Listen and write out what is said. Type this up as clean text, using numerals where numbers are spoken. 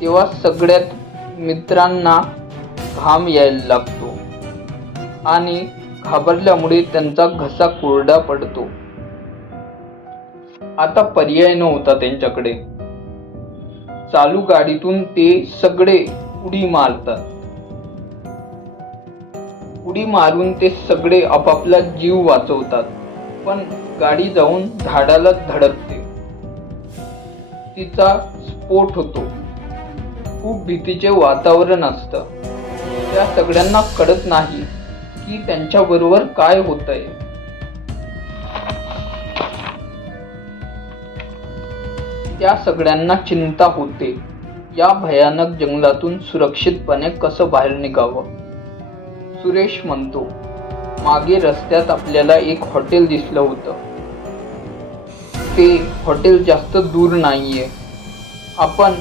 तेव्हा सगळ्यात मित्रांना घाम यायला लागतो आणि घाबरल्यामुळे त्यांचा घसा कोरडा पडतो. आता पर्याय नव्हता त्यांच्याकडे. चालू गाडीतून ते सगळे उडी मारतात. उडी मारून ते सगळे आपापला जीव वाचवतात, पण गाडी जाऊन झाडाला धडकते. तिचा स्फोट होतो. खूप भीतीचे वातावरण असतं. त्या सगळ्यांना कळत नाही की त्यांच्याबरोबर काय होतंय. त्या सगळ्यांना चिंता होते, या भयानक जंगलातून सुरक्षितपणे कसं बाहेर निघावं. सुरेश म्हणतो, मागे रस्त्यात आपल्याला एक हॉटेल दिसलं होतं. ते हॉटेल जास्त दूर नाहीये. आपण